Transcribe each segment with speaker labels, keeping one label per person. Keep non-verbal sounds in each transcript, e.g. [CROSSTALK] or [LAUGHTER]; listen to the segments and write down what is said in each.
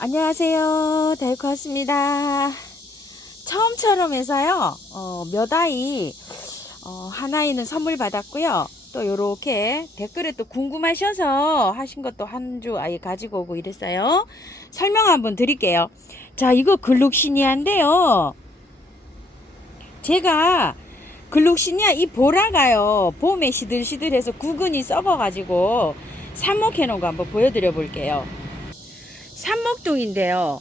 Speaker 1: 안녕하세요. 달코 왔습니다. 처음처럼 해서요, 어, 몇 아이, 어, 한 아이는 선물 받았고요. 또 요렇게 댓글에 또 궁금하셔서 하신 것도 한 주 아이 가지고 오고 이랬어요. 설명 한번 드릴게요. 자, 이거 글룩시니아인데요. 제가 글룩시니아 이 보라가요, 봄에 시들시들해서 구근이 썩어가지고 삽목해 놓은 거 한번 보여드려 볼게요. 삼목동인데요.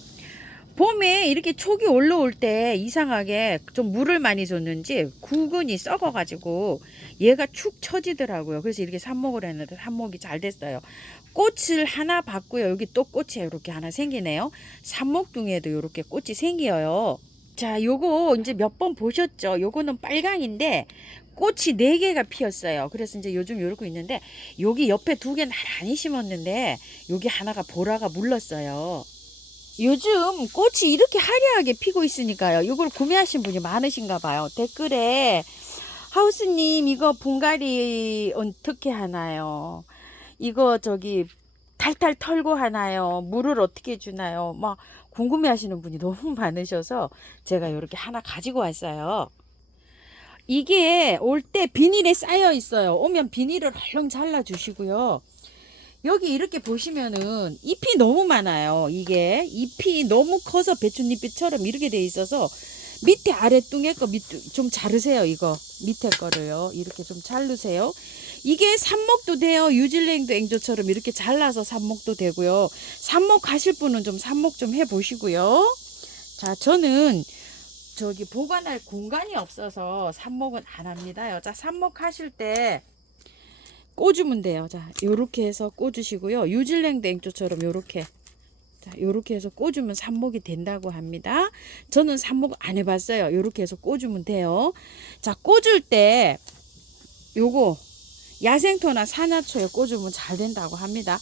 Speaker 1: 봄에 이렇게 촉이 올라올 때 이상하게 좀 물을 많이 줬는지 구근이 썩어가지고 얘가 축 처지더라고요. 그래서 이렇게 삽목을 했는데 삽목이 잘 됐어요. 꽃을 하나 봤고요. 여기 또 꽃이 이렇게 하나 생기네요. 삼목동에도 이렇게 꽃이 생겨요. 자, 요거 이제 몇 번 보셨죠? 요거는 빨강인데 꽃이 네 개가 피었어요. 그래서 이제 요즘 요러고 있는데 여기 옆에 두 개 나란히 심었는데 여기 하나가 보라가 물렀어요. 요즘 꽃이 이렇게 화려하게 피고 있으니까요. 이걸 구매하신 분이 많으신가 봐요. 댓글에 하우스님 이거 분갈이 어떻게 하나요? 이거 저기 탈탈 털고 하나요? 물을 어떻게 주나요? 막 궁금해 하시는 분이 너무 많으셔서 제가 이렇게 하나 가지고 왔어요. 이게 올 때 비닐에 쌓여 있어요. 오면 비닐을 얼른 잘라 주시고요. 여기 이렇게 보시면은 잎이 너무 많아요. 이게 잎이 너무 커서 배춧잎처럼 이렇게 돼 있어서 밑에 아래뚱에 거 밑 좀 자르세요. 이거 밑에 거를요. 이렇게 좀 자르세요. 이게 삽목도 돼요. 뉴질랜드 앵조처럼 이렇게 잘라서 삽목도 되고요. 삽목 하실 분은 좀 삽목 좀 해보시고요. 자, 저는 저기 보관할 공간이 없어서 삽목은 안 합니다요. 자, 삽목 하실 때 꽂으면 돼요. 자, 요렇게 해서 꽂으시고요. 뉴질랜드 앵조처럼 요렇게. 자, 요렇게 해서 꽂으면 삽목이 된다고 합니다. 저는 삽목 안 해봤어요. 요렇게 해서 꽂으면 돼요. 자, 꽂을 때 요거 야생토나 산화초에 꽂으면 잘 된다고 합니다.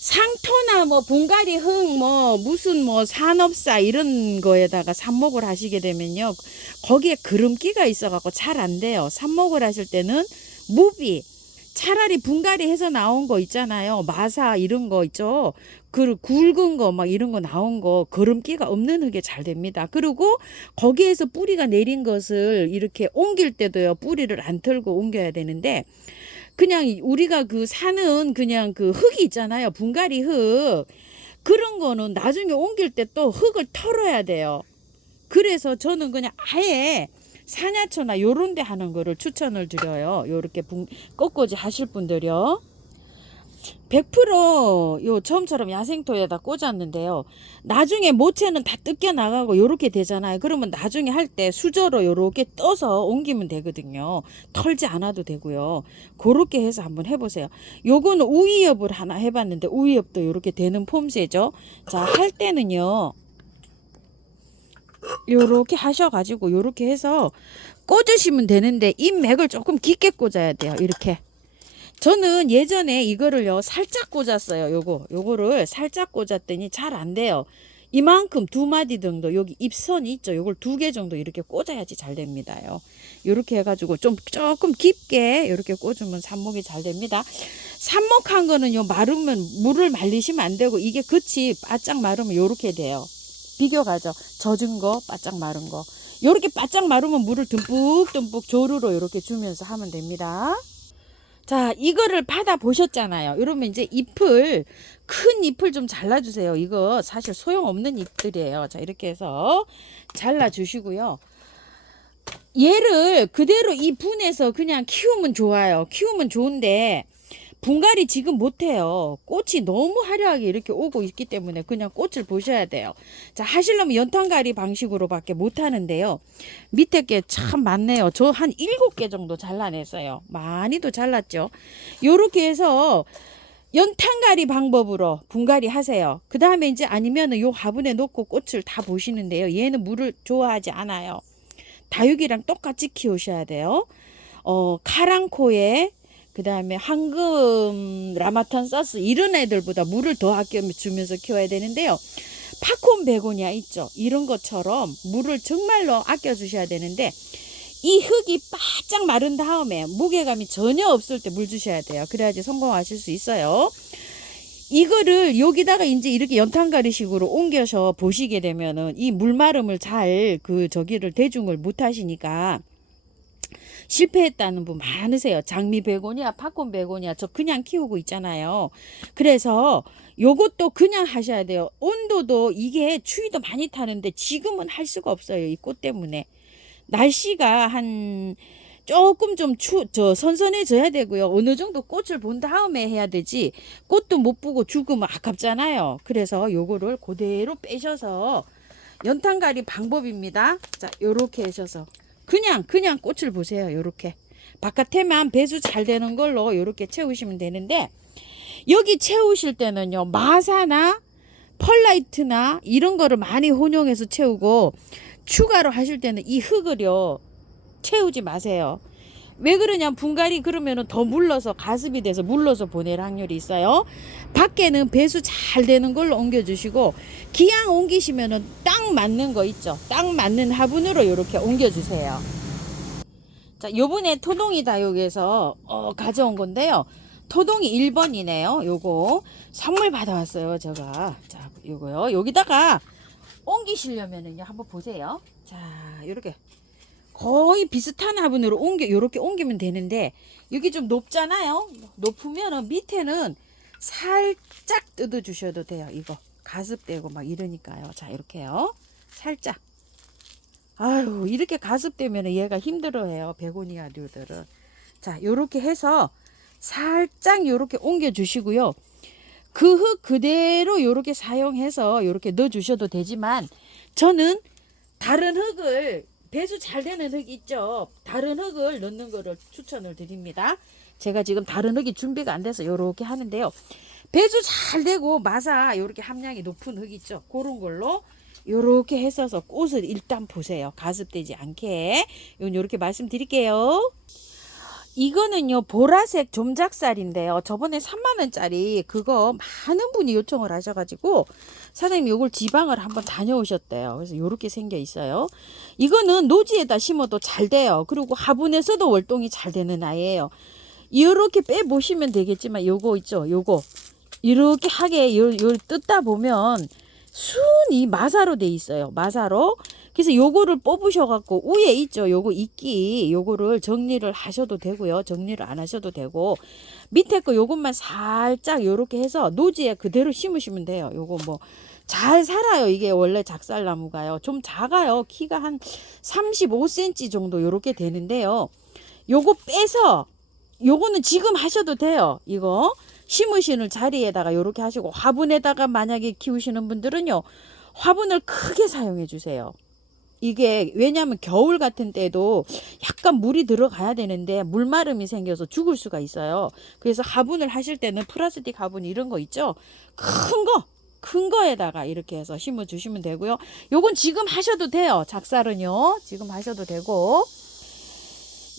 Speaker 1: 상토나 뭐 분갈이 흙 뭐 무슨 뭐 산업사 이런 거에다가 삽목을 하시게 되면요. 거기에 그름기가 있어갖고 잘 안 돼요. 삽목을 하실 때는 무비 차라리 분갈이 해서 나온 거 있잖아요. 마사 이런 거 있죠. 그 굵은 거 막 이런 거 나온 거 그름기가 없는 흙에 잘 됩니다. 그리고 거기에서 뿌리가 내린 것을 이렇게 옮길 때도요. 뿌리를 안 털고 옮겨야 되는데 그냥 우리가 그 사는 그냥 그 흙이 있잖아요. 분갈이 흙. 그런 거는 나중에 옮길 때 또 흙을 털어야 돼요. 그래서 저는 그냥 아예 산야초나 요런 데 하는 거를 추천을 드려요. 요렇게 분, 꺾꽂이 하실 분들요. 100%요 처음처럼 야생토에다 꽂았는데요. 나중에 모체는 다 뜯겨 나가고 요렇게 되잖아요. 그러면 나중에 할 때 수저로 요렇게 떠서 옮기면 되거든요. 털지 않아도 되고요. 그렇게 해서 한번 해보세요. 요거는 우이엽을 하나 해봤는데 우이엽도 요렇게 되는 폼새죠. 자 할 때는요. 요렇게 하셔가지고 요렇게 해서 꽂으시면 되는데 잎맥을 조금 깊게 꽂아야 돼요. 이렇게. 저는 예전에 이거를요 살짝 꽂았어요 요거. 요거를 살짝 꽂았더니 잘 안 돼요. 이만큼 두 마디 정도 여기 입선이 있죠? 요걸 두 개 정도 이렇게 꽂아야지 잘 됩니다요. 요렇게 해가지고 좀 조금 깊게 이렇게 꽂으면 삽목이 잘 됩니다. 삽목한 거는요 마르면 물을 말리시면 안 되고 이게 끝이 바짝 마르면 요렇게 돼요. 비교가죠? 젖은 거 바짝 마른 거. 요렇게 바짝 마르면 물을 듬뿍듬뿍 조루로 이렇게 주면서 하면 됩니다 자, 이거를 받아 보셨잖아요. 이러면 이제 잎을 큰 잎을 좀 잘라 주세요. 이거 사실 소용없는 잎들이에요. 자, 이렇게 해서 잘라 주시고요. 얘를 그대로 이 분에서 그냥 키우면 좋아요. 키우면 좋은데 분갈이 지금 못해요. 꽃이 너무 화려하게 이렇게 오고 있기 때문에 그냥 꽃을 보셔야 돼요. 자, 하시려면 연탄가리 방식으로밖에 못하는데요. 밑에 게 참 많네요. 저 한 일곱 개 정도 잘라냈어요. 많이도 잘랐죠. 요렇게 해서 연탄가리 방법으로 분갈이 하세요. 그 다음에 이제 아니면은 요 화분에 놓고 꽃을 다 보시는데요. 얘는 물을 좋아하지 않아요. 다육이랑 똑같이 키우셔야 돼요. 어, 카랑코에 그 다음에 황금 라마탄 사스 이런 애들보다 물을 더 아껴 주면서 키워야 되는데요. 파콘 베고니아 있죠. 이런 것처럼 물을 정말로 아껴 주셔야 되는데 이 흙이 바짝 마른 다음에 무게감이 전혀 없을 때 물 주셔야 돼요. 그래야지 성공하실 수 있어요. 이거를 여기다가 이제 이렇게 연탄가리식으로 옮겨서 보시게 되면은 이 물마름을 잘 그 저기를 대중을 못 하시니까 실패했다는 분 많으세요. 장미 베고니아, 팝콘 베고니아 저 그냥 키우고 있잖아요. 그래서 요것도 그냥 하셔야 돼요. 온도도 이게 추위도 많이 타는데 지금은 할 수가 없어요. 이 꽃 때문에. 날씨가 한 조금 좀 추, 저 선선해져야 되고요. 어느 정도 꽃을 본 다음에 해야 되지. 꽃도 못 보고 죽으면 아깝잖아요. 그래서 요거를 그대로 빼셔서 연탄가리 방법입니다. 자, 요렇게 하셔서 그냥 그냥 꽃을 보세요. 요렇게. 바깥에만 배수 잘 되는 걸로 요렇게 채우시면 되는데 여기 채우실 때는요. 마사나 펄라이트나 이런 거를 많이 혼용해서 채우고 추가로 하실 때는 이 흙을요. 채우지 마세요. 왜 그러냐면 분갈이 그러면은 더 물러서 가습이 돼서 물러서 보낼 확률이 있어요. 밖에는 배수 잘 되는 걸로 옮겨주시고 기양 옮기시면은 딱 맞는 거 있죠. 딱 맞는 화분으로 이렇게 옮겨주세요. 자, 요번에 토동이 다육에서 어, 가져온 건데요. 토동이 1번이네요. 요거 선물 받아왔어요. 제가 자, 요거요. 여기다가 옮기시려면은요. 한번 보세요. 자, 요렇게 거의 비슷한 화분으로 옮겨 요렇게 옮기면 되는데 여기 좀 높잖아요. 높으면은 밑에는 살짝 뜯어 주셔도 돼요. 이거 가습되고 막 이러니까요. 자, 이렇게요. 살짝. 아유, 이렇게 가습되면 얘가 힘들어해요. 베고니아류들은. 자, 요렇게 해서 살짝 요렇게 옮겨 주시고요. 그 흙 그대로 요렇게 사용해서 요렇게 넣어 주셔도 되지만 저는 다른 흙을 배수 잘 되는 흙 있죠. 다른 흙을 넣는 거를 추천을 드립니다. 제가 지금 다른 흙이 준비가 안 돼서 요렇게 하는데요. 배수 잘 되고 마사 요렇게 함량이 높은 흙 있죠. 그런 걸로 요렇게 했어서 꽃을 일단 보세요. 가습되지 않게. 요 요렇게 말씀드릴게요. 이거는요 보라색 좀작살인데요. 저번에 3만원짜리 그거 많은 분이 요청을 하셔가지고 사장님 요걸 지방을 한번 다녀오셨대요. 그래서 요렇게 생겨 있어요. 이거는 노지에다 심어도 잘 돼요. 그리고 화분에서도 월동이 잘 되는 아이예요. 이렇게 빼보시면 되겠지만 요거 있죠? 요거. 이렇게 하게 요, 요 뜯다 보면 순이 마사로 돼 있어요. 마사로 그래서 요거를 뽑으셔갖고 위에 있죠. 요거 이끼 요거를 정리를 하셔도 되고요. 정리를 안 하셔도 되고 밑에 거 요것만 살짝 요렇게 해서 노지에 그대로 심으시면 돼요. 요거 뭐 잘 살아요. 이게 원래 작살나무가요. 좀 작아요. 키가 한 35cm 정도 요렇게 되는데요. 요거 빼서 요거는 지금 하셔도 돼요. 이거 심으시는 자리에다가 요렇게 하시고 화분에다가 만약에 키우시는 분들은요. 화분을 크게 사용해 주세요. 이게 왜냐하면 겨울 같은 때도 약간 물이 들어가야 되는데 물마름이 생겨서 죽을 수가 있어요. 그래서 화분을 하실 때는 플라스틱 화분 이런 거 있죠. 큰 거. 큰 거에다가 이렇게 해서 심어 주시면 되고요. 요건 지금 하셔도 돼요. 작살은요. 지금 하셔도 되고.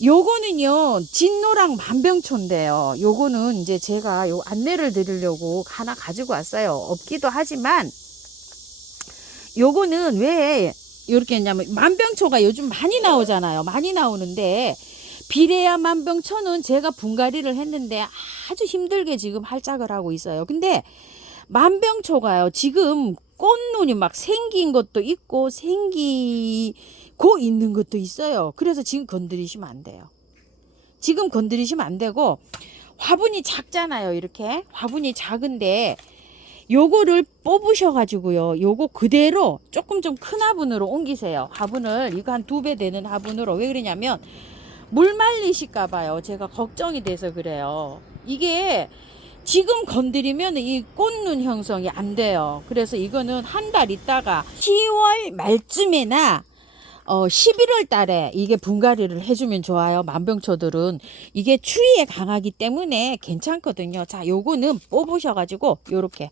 Speaker 1: 요거는요, 진노랑 만병초인데요. 요거는 이제 제가 요 안내를 드리려고 하나 가지고 왔어요. 없기도 하지만, 요거는 왜 이렇게 했냐면 만병초가 요즘 많이 나오잖아요. 많이 나오는데 비레아 만병초는 제가 분갈이를 했는데 아주 힘들게 지금 활짝을 하고 있어요. 근데 만병초가요. 지금 꽃눈이 막 생긴 것도 있고 생기고 있는 것도 있어요. 그래서 지금 건드리시면 안 돼요. 지금 건드리시면 안 되고 화분이 작잖아요. 이렇게 화분이 작은데 요거를 뽑으셔 가지고요. 요거 그대로 조금 좀 큰 화분으로 옮기세요. 화분을 이거 한 두 배 되는 화분으로 왜 그러냐면 물 말리실까 봐요. 제가 걱정이 돼서 그래요. 이게 지금 건드리면 이 꽃눈 형성이 안 돼요. 그래서 이거는 한 달 있다가 10월 말쯤에나 어, 11월 달에 이게 분갈이를 해주면 좋아요. 만병초들은 이게 추위에 강하기 때문에 괜찮거든요. 자, 요거는 뽑으셔가지고 요렇게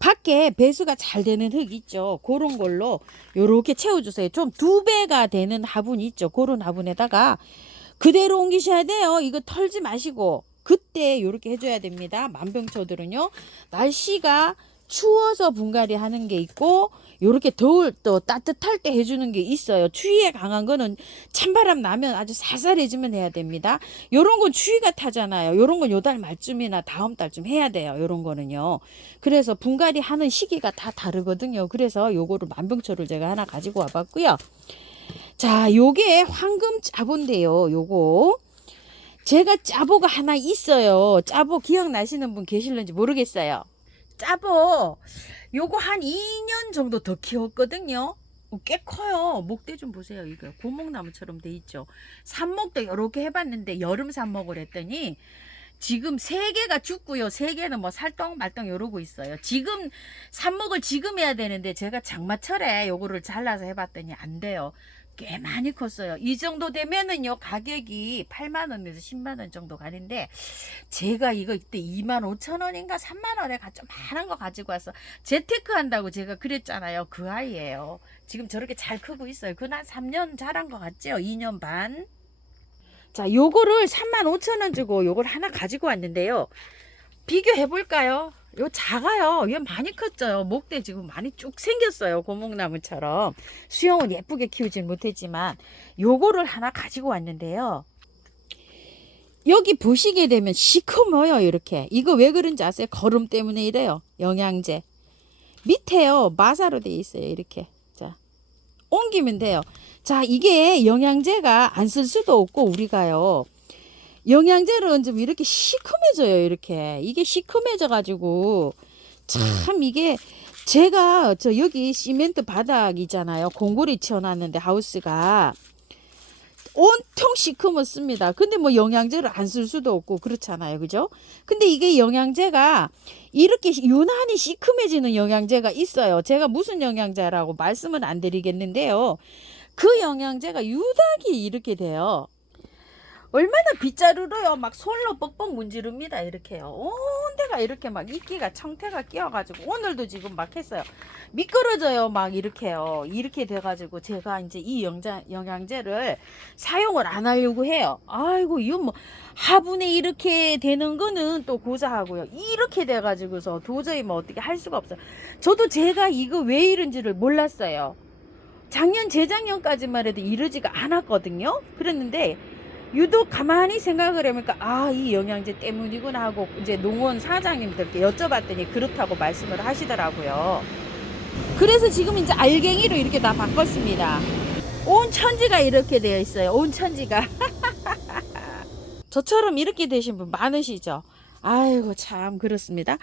Speaker 1: 밖에 배수가 잘 되는 흙 있죠. 그런 걸로 요렇게 채워주세요. 좀 두 배가 되는 화분 있죠. 그런 화분에다가 그대로 옮기셔야 돼요. 이거 털지 마시고 그때 요렇게 해줘야 됩니다. 만병초들은요. 날씨가 추워서 분갈이 하는 게 있고 요렇게 더울 또 따뜻할 때 해주는 게 있어요. 추위에 강한 거는 찬바람 나면 아주 살살해지면 해야 됩니다. 요런 건 추위가 타잖아요. 요런 건 요 달 말쯤이나 다음 달쯤 해야 돼요. 요런 거는요. 그래서 분갈이 하는 시기가 다 다르거든요. 그래서 요거를 만병초를 제가 하나 가지고 와봤고요. 자, 요게 황금 짜보인데요. 요거. 제가 짜보가 하나 있어요. 짜보 기억나시는 분 계실는지 모르겠어요. 짜보 요거 한 2년 정도 더 키웠거든요. 어, 꽤 커요. 목대 좀 보세요. 이거 고목나무처럼 돼 있죠. 삽목도 이렇게 해봤는데 여름 삽목을 했더니 지금 세 개가 죽고요. 세 개는 뭐 살덩 말덩 이러고 있어요. 지금 삽목을 지금 해야 되는데 제가 장마철에 요거를 잘라서 해봤더니 안 돼요. 꽤 많이 컸어요. 이 정도 되면은요 가격이 8만 원에서 10만 원 정도 가는데 제가 이거 이때 2만 5천 원인가 3만 원에 좀 많은 거 가지고 와서 재테크 한다고 제가 그랬잖아요. 그 아이예요. 지금 저렇게 잘 크고 있어요. 그난 3년 자란 것 같죠? 2년 반. 자, 요거를 3만 5천 원 주고 요걸 하나 가지고 왔는데요. 비교해 볼까요? 요 작아요. 얘 많이 컸죠. 목대 지금 많이 쭉 생겼어요. 고목나무처럼. 수영을 예쁘게 키우진 못했지만 요거를 하나 가지고 왔는데요. 여기 보시게 되면 시커머요 이렇게. 이거 왜 그런지 아세요? 거름 때문에 이래요. 영양제. 밑에요. 마사로 돼 있어요. 이렇게. 자. 옮기면 돼요. 자, 이게 영양제가 안 쓸 수도 없고 우리가요. 영양제는 좀 이렇게 시큼해져요, 이렇게. 이게 시큼해져 가지고 참 이게 제가 저 여기 시멘트 바닥이잖아요. 공구리 치워놨는데 하우스가 온통 시커멓습니다. 근데 뭐 영양제를 안 쓸 수도 없고 그렇잖아요. 그죠? 근데 이게 영양제가 이렇게 유난히 시큼해지는 영양제가 있어요. 제가 무슨 영양제라고 말씀은 안 드리겠는데요. 그 영양제가 유닥이 이렇게 돼요. 얼마나 빗자루로요. 막 솔로 뻑뻑 문지릅니다. 이렇게요. 온 데가 이렇게 막 이끼가 청태가 끼어가지고 오늘도 지금 막 했어요. 미끄러져요. 막 이렇게요. 이렇게 돼가지고 제가 이제 이 영자, 영양제를 사용을 안 하려고 해요. 아이고 이건 뭐 화분에 이렇게 되는 거는 또 고사하고요. 이렇게 돼가지고서 도저히 뭐 어떻게 할 수가 없어요. 저도 제가 이거 왜 이런지를 몰랐어요. 작년 재작년까지만 해도 이러지가 않았거든요. 그랬는데 유독 가만히 생각을 해보니까 아 이 영양제 때문이구나 하고 이제 농원 사장님들께 여쭤봤더니 그렇다고 말씀을 하시더라고요. 그래서 지금 이제 알갱이로 이렇게 다 바꿨습니다. 온 천지가 이렇게 되어 있어요. 온 천지가. [LAUGHS] 저처럼 이렇게 되신 분 많으시죠? 아이고 참 그렇습니다.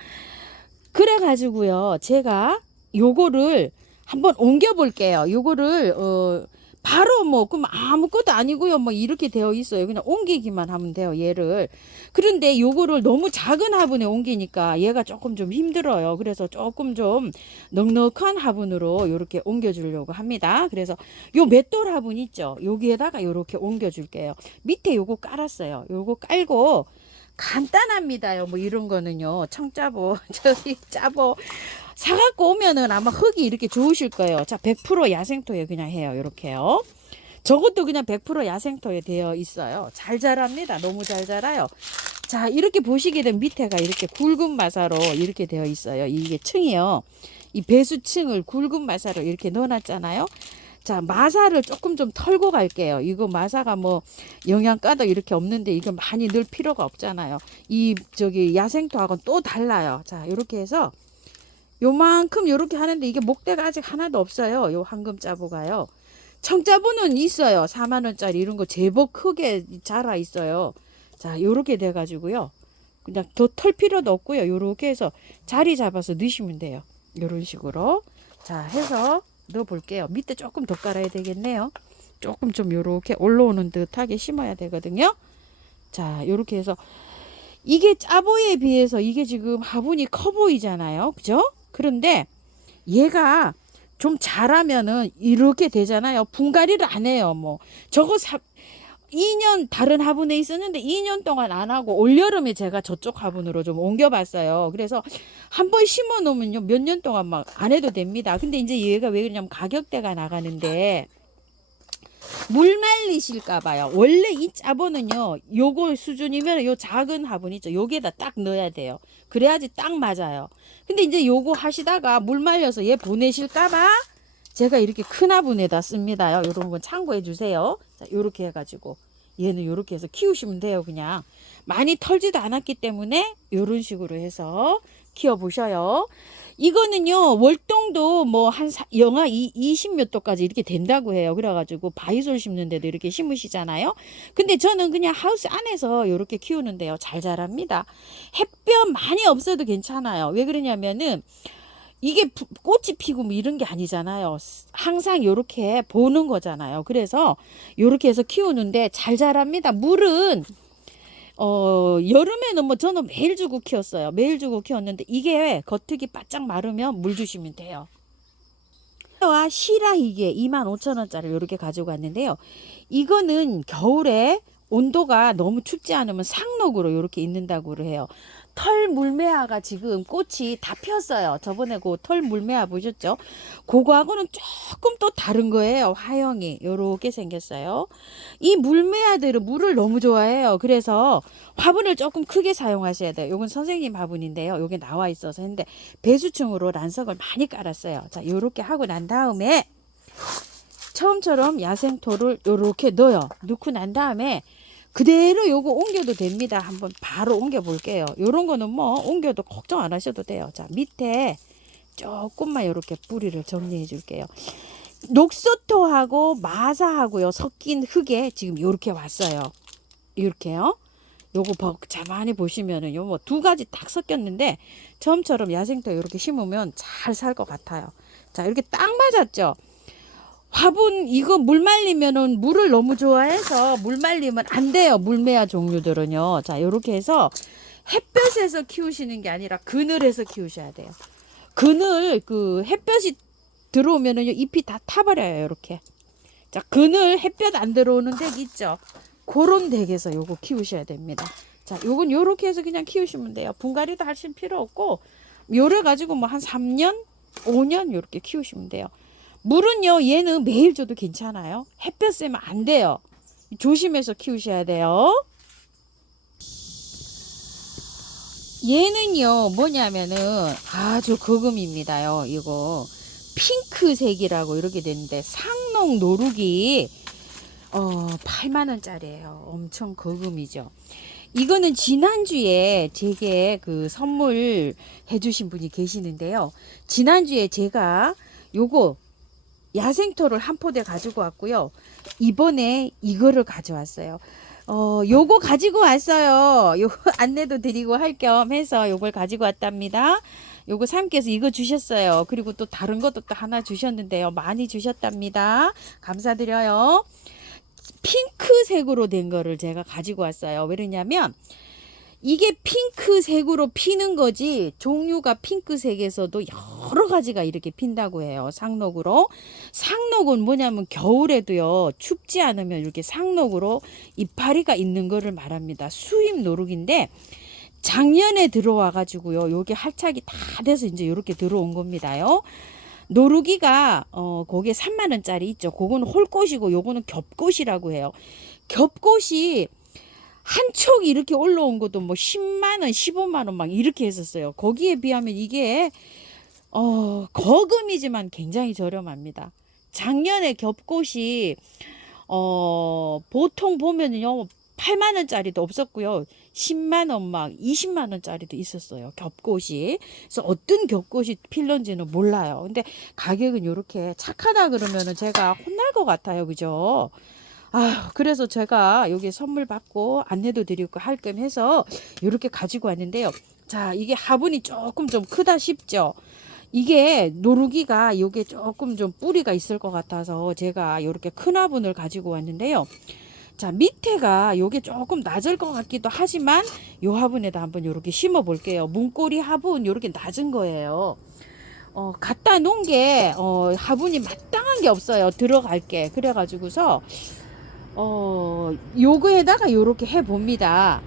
Speaker 1: 그래가지고요 제가 요거를 한번 옮겨 볼게요. 요거를 어 바로 뭐 그럼 아무것도 아니고요. 뭐 이렇게 되어 있어요. 그냥 옮기기만 하면 돼요. 얘를. 그런데 요거를 너무 작은 화분에 옮기니까 얘가 조금 좀 힘들어요. 그래서 조금 좀 넉넉한 화분으로 이렇게 옮겨 주려고 합니다. 그래서 요 맷돌 화분 있죠. 여기에다가 요렇게 옮겨 줄게요. 밑에 요거 깔았어요. 요거 깔고 간단합니다요. 뭐 이런 거는요. 청짜보, [LAUGHS] 저기 짜보 사갖고 오면은 아마 흙이 이렇게 좋으실 거예요. 자, 100% 야생토에 그냥 해요. 이렇게요. 저것도 그냥 100% 야생토에 되어 있어요. 잘 자랍니다. 너무 잘 자라요. 자, 이렇게 보시게 되면 밑에가 이렇게 굵은 마사로 이렇게 되어 있어요. 이게 층이요. 이 배수층을 굵은 마사로 이렇게 넣어놨잖아요. 자, 마사를 조금 좀 털고 갈게요. 이거 마사가 뭐 영양가도 이렇게 없는데 이거 많이 넣을 필요가 없잖아요. 이 저기 야생토하고는 또 달라요. 자, 이렇게 해서 요만큼 요렇게 하는데 이게 목대가 아직 하나도 없어요. 요 황금 짜보가요. 청짜보는 있어요. 4만 원짜리 이런 거 제법 크게 자라 있어요. 자, 요렇게 돼 가지고요. 그냥 더 털 필요도 없고요. 요렇게 해서 자리 잡아서 넣으시면 돼요. 요런 식으로. 자, 해서 넣어 볼게요. 밑에 조금 더 깔아야 되겠네요. 조금 좀 요렇게 올라오는 듯하게 심어야 되거든요. 자, 요렇게 해서 이게 짜보에 비해서 이게 지금 화분이 커 보이잖아요. 그죠? 그런데 얘가 좀 자라면은 이렇게 되잖아요. 분갈이를 안 해요. 뭐 저거 사, 2년 다른 화분에 있었는데 2년 동안 안 하고 올여름에 제가 저쪽 화분으로 좀 옮겨봤어요. 그래서 한 번 심어 놓으면요 몇 년 동안 막 안 해도 됩니다. 근데 이제 얘가 왜 그러냐면 가격대가 나가는데 물 말리실까 봐요. 원래 이 짜보는요, 요거 수준이면 요 작은 화분 있죠. 요게다 딱 넣어야 돼요. 그래야지 딱 맞아요. 근데 이제 요거 하시다가 물 말려서 얘 보내실까봐 제가 이렇게 큰 화분에다 씁니다요. 요런 건 참고해 주세요. 자, 요렇게 해가지고 얘는 요렇게 해서 키우시면 돼요. 그냥 많이 털지도 않았기 때문에 요런 식으로 해서 키워 보셔요. 이거는요 월동도 뭐 한 영하 20 몇 도까지 이렇게 된다고 해요. 그래가지고 바이솔 심는데도 이렇게 심으시잖아요. 근데 저는 그냥 하우스 안에서 이렇게 키우는데요. 잘 자랍니다. 햇볕 많이 없어도 괜찮아요. 왜 그러냐면은 이게 부- 꽃이 피고 뭐 이런 게 아니잖아요. 항상 이렇게 보는 거잖아요. 그래서 이렇게 해서 키우는데 잘 자랍니다. 물은 어 여름에는 뭐 저는 매일 주고 키웠어요. 매일 주고 키웠는데 이게 겉흙이 바짝 마르면 물 주시면 돼요. 와 시라 이게 25,000원짜리 이렇게 가지고 왔는데요. 이거는 겨울에 온도가 너무 춥지 않으면 상록으로 이렇게 있는다고 해요. 털 물매화가 지금 꽃이 다 폈어요. 저번에 그 털 물매화 보셨죠? 그거하고는 조금 또 다른 거예요. 화형이 요렇게 생겼어요. 이 물매화들은 물을 너무 좋아해요. 그래서 화분을 조금 크게 사용하셔야 돼요. 요건 선생님 화분인데요. 요게 나와 있어서 했는데 배수층으로 란석을 많이 깔았어요. 자, 요렇게 하고 난 다음에 처음처럼 야생토를 요렇게 넣어요. 넣고 난 다음에 그대로 요거 옮겨도 됩니다. 한번 바로 옮겨 볼게요. 요런 거는 뭐 옮겨도 걱정 안 하셔도 돼요. 자, 밑에 조금만 요렇게 뿌리를 정리해 줄게요. 녹소토하고 마사하고요 섞인 흙에 지금 요렇게 왔어요. 이렇게요. 요거 버- 자세히 보시면은 요 뭐 두 가지 딱 섞였는데 처음처럼 야생토 이렇게 심으면 잘 살 것 같아요. 자 이렇게 딱 맞았죠. 화분 이거 물 말리면은 물을 너무 좋아해서 물 말리면 안 돼요. 물매화 종류들은요. 자 이렇게 해서 햇볕에서 키우시는 게 아니라 그늘에서 키우셔야 돼요. 그늘 그 햇볕이 들어오면은요 잎이 다 타버려요. 이렇게. 자 그늘 햇볕 안 들어오는 덱 있죠. 그런 덱에서 요거 키우셔야 됩니다. 자, 요건 요렇게 해서 그냥 키우시면 돼요. 분갈이도 하실 필요 없고 요래 가지고 뭐 한 3년, 5년 요렇게 키우시면 돼요. 물은요, 얘는 매일 줘도 괜찮아요. 햇볕 쐬면 안 돼요. 조심해서 키우셔야 돼요. 얘는요, 뭐냐면은 아주 거금입니다요. 이거 핑크색이라고 이렇게 되는데 상농 노루기 어, 8만 원짜리예요. 엄청 거금이죠. 이거는 지난주에 제게 그 선물 해주신 분이 계시는데요. 지난주에 제가 요거 야생토를 한 포대 가지고 왔고요. 이번에 이거를 가져왔어요. 어, 요거 가지고 왔어요. 요 [LAUGHS] 안내도 드리고 할 겸 해서 요걸 가지고 왔답니다. 요거 사님께서 이거 주셨어요. 그리고 또 다른 것도 또 하나 주셨는데요. 많이 주셨답니다. 감사드려요. 핑크색으로 된 거를 제가 가지고 왔어요. 왜냐면 이게 핑크색으로 피는 거지 종류가 핑크색에서도 여러 가지가 이렇게 핀다고 해요. 상록으로. 상록은 뭐냐면 겨울에도요. 춥지 않으면 이렇게 상록으로 이파리가 있는 거를 말합니다. 수입 노룩인데 작년에 들어와 가지고요. 요게 할착이 다 돼서 이제 이렇게 들어온 겁니다요. 노루기가 어 거기에 3만 원짜리 있죠. 그거는 홀꽃이고 요거는 겹꽃이라고 해요. 겹꽃이 한 촉 이렇게 올라온 것도 뭐 10만 원, 15만 원 막 이렇게 했었어요. 거기에 비하면 이게 어 거금이지만 굉장히 저렴합니다. 작년에 겹꽃이 어 보통 보면요 8만 원짜리도 없었고요. 10만 원 막 20만 원짜리도 있었어요. 겹꽃이. 그래서 어떤 겹꽃이 필런지는 몰라요. 근데 가격은 이렇게 착하다 그러면은 제가 혼날 것 같아요. 그죠? 아, 그래서 제가 여기 선물 받고 안내도 드리고 할 겸 해서 이렇게 가지고 왔는데요. 자, 이게 화분이 조금 좀 크다 싶죠? 이게 노루기가 요게 조금 좀 뿌리가 있을 것 같아서 제가 이렇게 큰 화분을 가지고 왔는데요. 자, 밑에가 요게 조금 낮을 것 같기도 하지만 요 화분에다 한번 요렇게 심어 볼게요. 문고리 화분 요렇게 낮은 거예요. 어, 갖다 놓은 게, 어, 화분이 마땅한 게 없어요. 들어갈 게. 그래가지고서, 어, 요거에다가 요렇게 해 봅니다.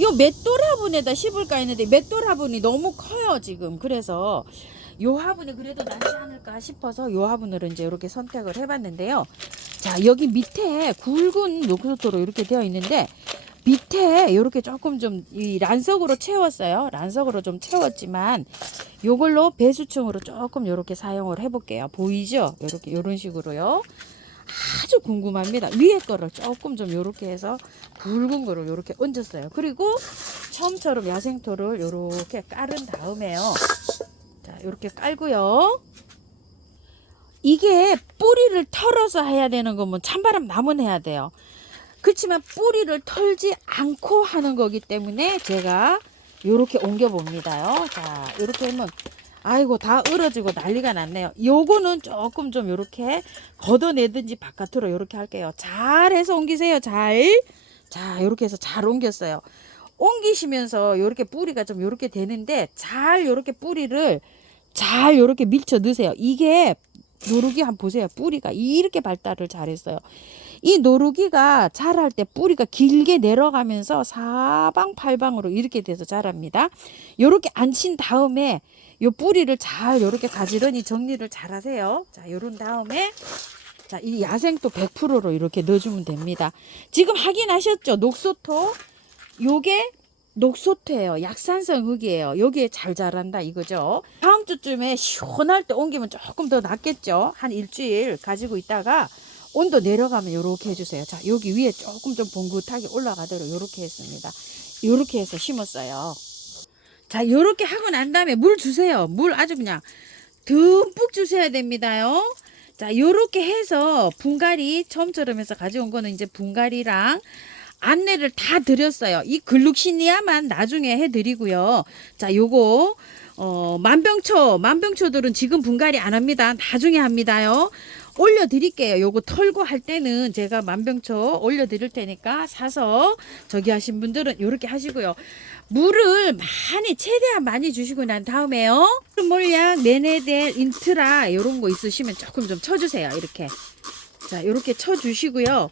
Speaker 1: 요 맷돌 화분에다 심을까 했는데 맷돌 화분이 너무 커요, 지금. 그래서 요 화분이 그래도 낫지 않을까 싶어서 요 화분으로 이제 이렇게 선택을 해봤는데요. 자 여기 밑에 굵은 녹소토로 이렇게 되어 있는데 밑에 이렇게 조금 좀 이 란석으로 채웠어요. 란석으로 좀 채웠지만 요걸로 배수층으로 조금 이렇게 사용을 해볼게요. 보이죠? 이렇게 이런 식으로요. 아주 궁금합니다. 위에 거를 조금 좀 이렇게 해서 굵은 거를 이렇게 얹었어요. 그리고 처음처럼 야생토를 이렇게 깔은 다음에요. 자, 이렇게 깔고요. 이게 뿌리를 털어서 해야 되는 거면 찬바람 나면 해야 돼요. 그렇지만 뿌리를 털지 않고 하는 거기 때문에 제가 이렇게 옮겨 봅니다요. 자, 이렇게 하면 아이고 다 얼어지고 난리가 났네요. 요거는 조금 좀 이렇게 걷어내든지 바깥으로 이렇게 할게요. 잘해서 옮기세요. 잘. 자, 이렇게 해서 잘 옮겼어요. 옮기시면서 이렇게 뿌리가 좀 이렇게 되는데 잘 이렇게 뿌리를 잘 이렇게 밀쳐 넣으세요. 이게 노루기 한번 보세요. 뿌리가 이렇게 발달을 잘했어요. 이 노루기가 자랄 때 뿌리가 길게 내려가면서 사방팔방으로 이렇게 돼서 자랍니다. 요렇게 앉힌 다음에 요 뿌리를 잘 요렇게 가지런히 정리를 잘 하세요. 자, 요런 다음에 자, 이 야생토 100%로 이렇게 넣어주면 됩니다. 지금 확인하셨죠? 녹소토. 요게 녹소토예요. 약산성 흙이에요. 여기에 잘 자란다 이거죠. 다음 주쯤에 시원할 때 옮기면 조금 더 낫겠죠. 한 일주일 가지고 있다가 온도 내려가면 요렇게 해주세요. 자, 여기 위에 조금 좀 봉긋하게 올라가도록 요렇게 했습니다. 요렇게 해서 심었어요. 자, 요렇게 하고 난 다음에 물 주세요. 물 아주 그냥 듬뿍 주셔야 됩니다요. 자, 요렇게 해서 분갈이 처음처럼 해서 가져온 거는 이제 분갈이랑 안내를 다 드렸어요. 이 글룩시니아만 나중에 해드리고요. 자, 요거 어, 만병초, 만병초들은 지금 분갈이 안 합니다. 나중에 합니다요. 올려드릴게요. 요거 털고 할 때는 제가 만병초 올려드릴 테니까 사서 저기 하신 분들은 요렇게 하시고요. 물을 많이 최대한 많이 주시고 난 다음에요. 물약, 메네델, 인트라 요런 거 있으시면 조금 좀 쳐주세요. 이렇게. 자, 요렇게 쳐주시고요.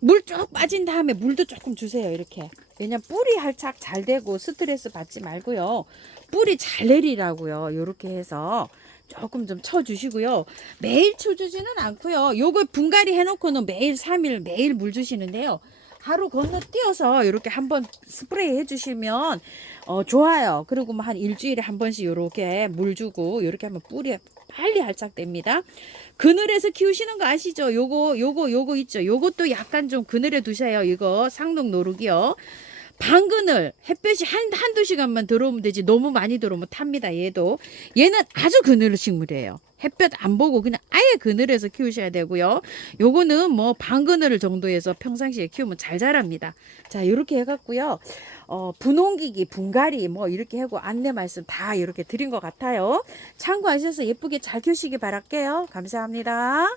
Speaker 1: 물 쭉 빠진 다음에 물도 조금 주세요. 이렇게. 왜냐면 뿌리 할착 잘 되고 스트레스 받지 말고요. 뿌리 잘 내리라고요. 요렇게 해서 조금 좀 쳐주시고요. 매일 쳐주지는 않고요. 요거 분갈이 해놓고는 매일 3일 매일 물 주시는데요. 하루 건너뛰어서 이렇게 한번 스프레이 해주시면 어, 좋아요. 그리고 뭐 한 일주일에 한 번씩 이렇게 물 주고 이렇게 하면 뿌리 빨리 활착됩니다. 그늘에서 키우시는 거 아시죠? 요거 요거 요거 있죠. 요것도 약간 좀 그늘에 두세요. 이거 상록 노루기요. 방그늘 햇볕이 한 한두 시간만 들어오면 되지 너무 많이 들어오면 탑니다 얘도. 얘는 아주 그늘 식물이에요. 햇볕 안 보고 그냥 아예 그늘에서 키우셔야 되고요. 요거는 뭐 방그늘 정도에서 평상시에 키우면 잘 자랍니다. 자 이렇게 해갖고요. 어 분홍기기 분갈이 뭐 이렇게 하고 안내 말씀 다 이렇게 드린 것 같아요. 참고하셔서 예쁘게 잘 키우시기 바랄게요. 감사합니다